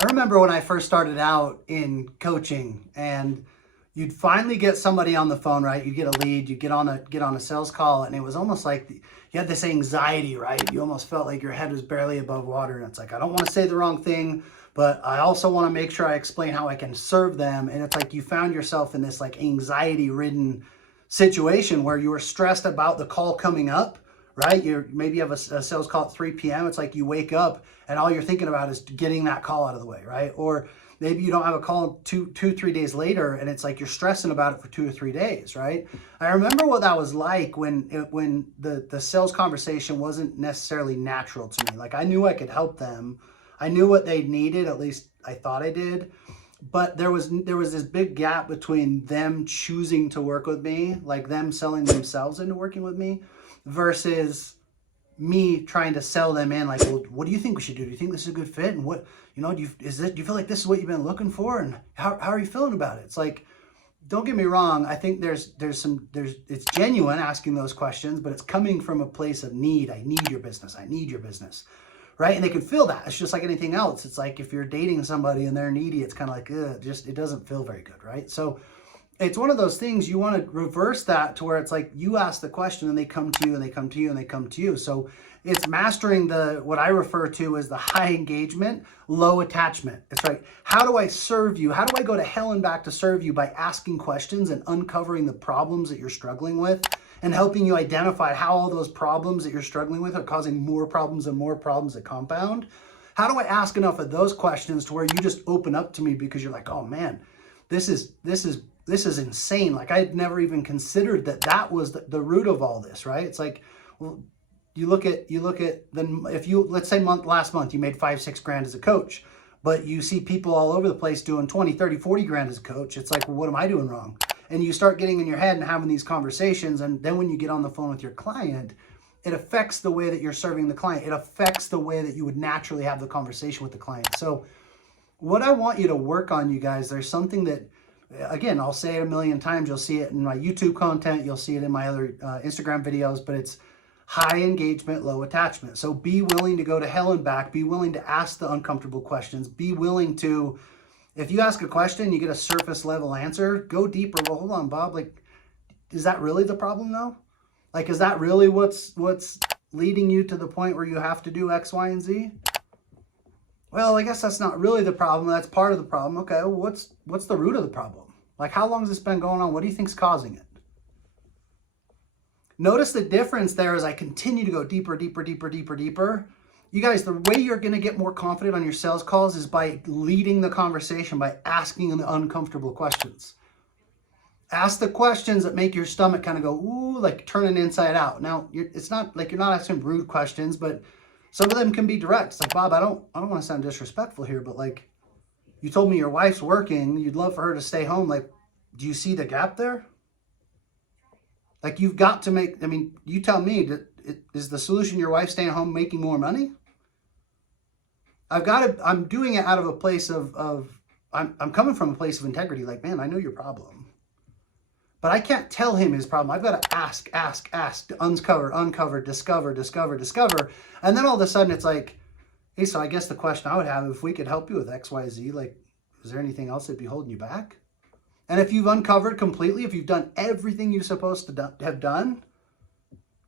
I remember when I first started out in coaching and you'd finally get somebody on the phone, right? You'd get a lead, you'd get on a sales call, and it was almost like you had this anxiety, right? You almost felt like your head was barely above water. And it's like, I don't want to say the wrong thing, but I also want to make sure I explain how I can serve them. And it's like you found yourself in this like anxiety-ridden situation where you were stressed about the call coming up, right? Maybe you have a sales call at 3 p.m. It's like you wake up and all you're thinking about is getting that call out of the way, right? Or maybe you don't have a call 3 days later and it's like you're stressing about it for 2 or 3 days, right? I remember what that was like when the sales conversation wasn't necessarily natural to me. Like I knew I could help them. I knew what they needed, at least I thought I did. But there was this big gap between them choosing to work with me, like them selling themselves into working with me, versus me trying to sell them in like, well, what do you think we should do? Do you think this is a good fit? And what, do you feel like this is what you've been looking for? And how are you feeling about it? It's like, don't get me wrong. I think it's genuine asking those questions, but it's coming from a place of need. I need your business. I need your business. Right? And they can feel that. It's just like anything else. It's like if you're dating somebody and they're needy, it's kind of like, it doesn't feel very good. Right? So it's one of those things you want to reverse that to where it's like you ask the question and they come to you and they come to you and they come to you. So it's mastering what I refer to as the high engagement, low attachment. It's right. How do I serve you? How do I go to hell and back to serve you? By asking questions and uncovering the problems that you're struggling with and helping you identify how all those problems that you're struggling with are causing more problems and more problems that compound. How do I ask enough of those questions to where you just open up to me because you're like, oh man, this is insane. Like I had never even considered that was the root of all this, right? It's like, well, you look at let's say last month you made 5-6 grand as a coach, but you see people all over the place doing 20, 30, 40 grand as a coach. It's like, well, what am I doing wrong? And you start getting in your head and having these conversations. And then when you get on the phone with your client, it affects the way that you're serving the client. It affects the way that you would naturally have the conversation with the client. So what I want you to work on, you guys, there's something that, again, I'll say it a million times. You'll see it in my YouTube content. You'll see it in my other Instagram videos, but it's high engagement, low attachment. So be willing to go to hell and back. Be willing to ask the uncomfortable questions. Be willing to, if you ask a question, you get a surface level answer, go deeper. Well, hold on, Bob. Like, is that really the problem though? Like, is that really what's leading you to the point where you have to do X, Y, and Z? Well, I guess that's not really the problem. That's part of the problem. Okay, well, what's the root of the problem? Like, how long has this been going on? What do you think's causing it? Notice the difference there as I continue to go deeper, deeper, deeper, deeper, deeper. You guys, the way you're going to get more confident on your sales calls is by leading the conversation, by asking the uncomfortable questions. Ask the questions that make your stomach kind of go, ooh, like turning inside out. Now, it's not like you're not asking rude questions, but some of them can be direct. It's like, Bob, I don't want to sound disrespectful here, but like, you told me your wife's working, you'd love for her to stay home. Like, do you see the gap there? Like, you've got to make, you tell me, is the solution your wife staying home making more money? I'm doing it out of a place I'm coming from a place of integrity. Like, man, I know your problem. But I can't tell him his problem. I've got to ask, uncover, discover. And then all of a sudden it's like, hey, so I guess the question I would have, if we could help you with X, Y, Z, like, is there anything else that'd be holding you back? And if you've uncovered completely, if you've done everything you're supposed to have done,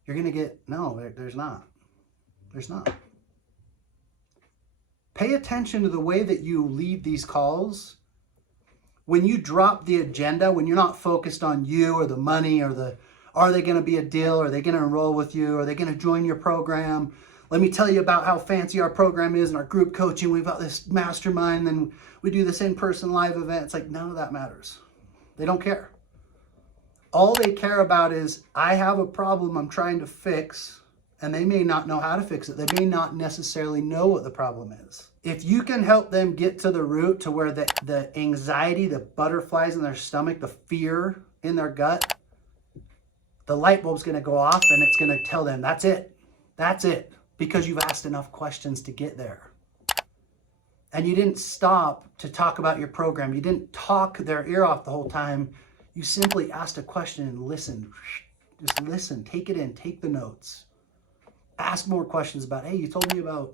you're going to get, no, there's not. There's not. Pay attention to the way that you lead these calls. When you drop the agenda, when you're not focused on you or the money or are they going to be a deal? Are they going to enroll with you? Are they going to join your program? Let me tell you about how fancy our program is and our group coaching. We've got this mastermind, then we do this in-person live event. It's like, none of that matters. They don't care. All they care about is, I have a problem I'm trying to fix, and they may not know how to fix it. They may not necessarily know what the problem is. If you can help them get to the root to where the anxiety, the butterflies in their stomach, the fear in their gut, the light bulb's going to go off and it's going to tell them, that's it. That's it. Because you've asked enough questions to get there. And you didn't stop to talk about your program. You didn't talk their ear off the whole time. You simply asked a question and listened. Just listen, take it in, take the notes. Ask more questions about, hey, you told me about,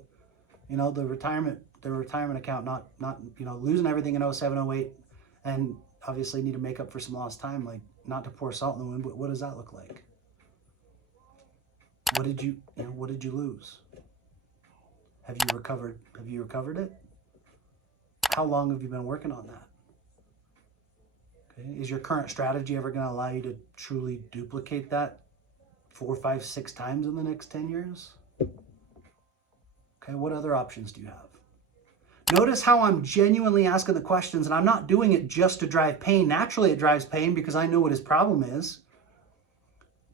the retirement their retirement account, not losing everything in 07, 08, and obviously need to make up for some lost time. Like, not to pour salt in the wound, but what does that look like? What did you lose? Have you recovered it? How long have you been working on that? Okay. Is your current strategy ever going to allow you to truly duplicate that 4, 5, 6 times in the next 10 years? Okay, what other options do you have? Notice how I'm genuinely asking the questions, and I'm not doing it just to drive pain. Naturally, it drives pain because I know what his problem is.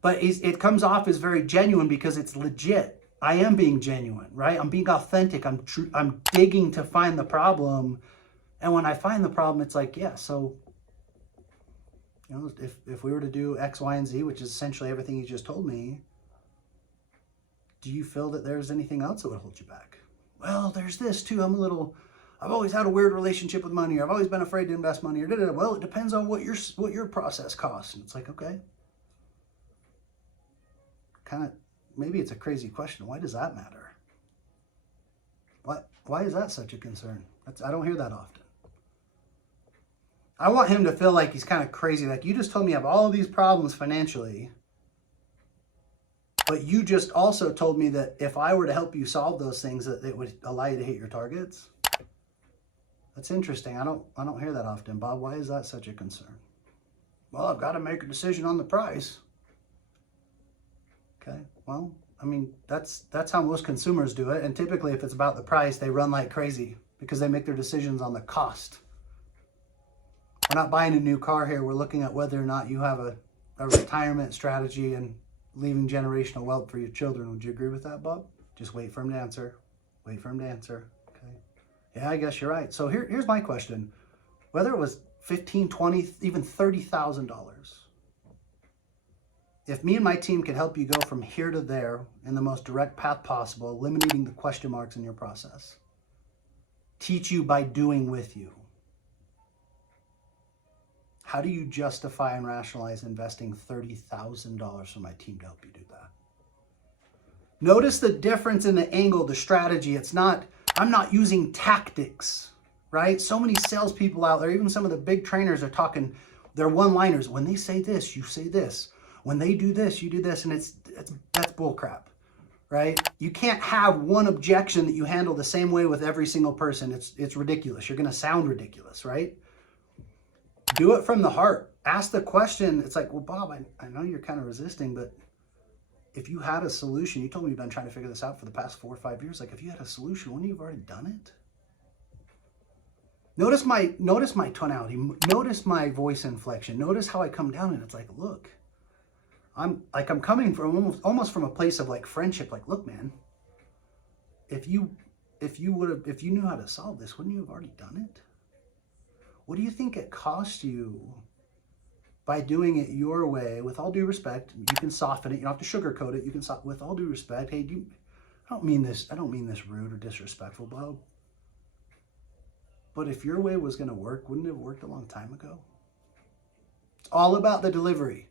But it comes off as very genuine because it's legit. I am being genuine, right? I'm being authentic. I'm digging to find the problem. And when I find the problem, it's like, yeah, so, if we were to do X, Y, and Z, which is essentially everything you just told me, do you feel that there's anything else that would hold you back? Well, there's this too. I've always had a weird relationship with money, or I've always been afraid to invest money, or da-da-da. Well, it depends on what your process costs. And it's like, okay. Maybe it's a crazy question. Why does that matter? Why is that such a concern? I don't hear that often. I want him to feel like he's kind of crazy. Like, you just told me I have all of these problems financially, but you just also told me that if I were to help you solve those things, that it would allow you to hit your targets. That's interesting. I don't hear that often. Bob, why is that such a concern? Well, I've got to make a decision on the price. Okay, well, I mean, that's how most consumers do it. And typically, if it's about the price, they run like crazy because they make their decisions on the cost. We're not buying a new car here. We're looking at whether or not you have a retirement strategy and leaving generational wealth for your children. Would you agree with that, Bob? Just wait for him to answer. Wait for him to answer. Okay. Yeah, I guess you're right. So here's my question. Whether it was $15,000, $20,000, even $30,000, if me and my team could help you go from here to there in the most direct path possible, eliminating the question marks in your process, teach you by doing with you, how do you justify and rationalize investing $30,000 for my team to help you do that? Notice the difference in the angle, the strategy. I'm not using tactics, right? So many salespeople out there, even some of the big trainers are talking, they're one-liners. When they say this, you say this. When they do this, you do this, and that's bullcrap, right? You can't have one objection that you handle the same way with every single person. It's ridiculous. You're going to sound ridiculous, right? Do it from the heart. Ask the question. It's like, well, Bob, I know you're kind of resisting, but if you had a solution, you told me you've been trying to figure this out for the past 4 or 5 years. Like, if you had a solution, wouldn't you have already done it? Notice my tonality. Notice my voice inflection. Notice how I come down, and it's like, look, I'm coming from almost from a place of like friendship. Like, look, man, if you knew how to solve this, wouldn't you have already done it? What do you think it cost you by doing it your way? With all due respect, you can soften it. You don't have to sugarcoat it. You can with all due respect. Hey, I don't mean this rude or disrespectful, Bob. But if your way was going to work, wouldn't it have worked a long time ago? It's all about the delivery.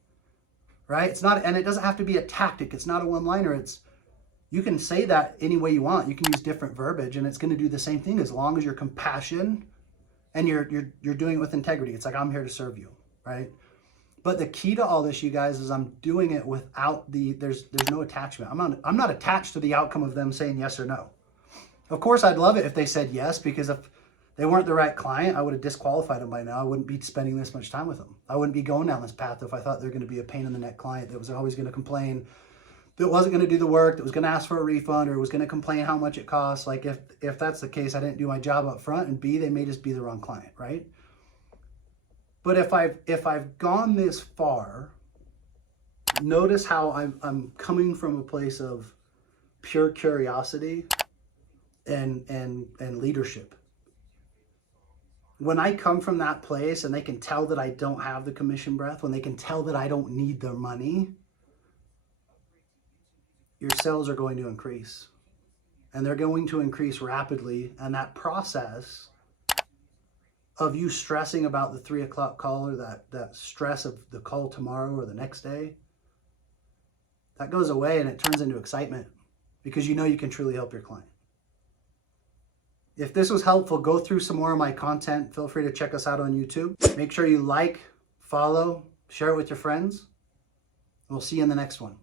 Right? It's not, and it doesn't have to be a tactic. It's not a one-liner. You can say that any way you want. You can use different verbiage, and it's going to do the same thing as long as you're compassionate and you're doing it with integrity. It's like, I'm here to serve you, right? But the key to all this, you guys, is I'm doing it without there's no attachment. I'm not attached to the outcome of them saying yes or no. Of course, I'd love it if they said yes, because if they weren't the right client, I would have disqualified them by now. I wouldn't be spending this much time with them. I wouldn't be going down this path if I thought they're going to be a pain in the neck client that was always going to complain, that wasn't going to do the work, that was going to ask for a refund, or was going to complain how much it costs. Like, if that's the case, I didn't do my job up front, and B, they may just be the wrong client, right? But if I've gone this far, notice how I'm coming from a place of pure curiosity and leadership. When I come from that place and they can tell that I don't have the commission breath, when they can tell that I don't need their money, your sales are going to increase. And they're going to increase rapidly. And that process of you stressing about the 3 o'clock call, or that stress of the call tomorrow or the next day, that goes away, and it turns into excitement because you know you can truly help your client. If this was helpful, go through some more of my content. Feel free to check us out on YouTube. Make sure you like, follow, share it with your friends. We'll see you in the next one.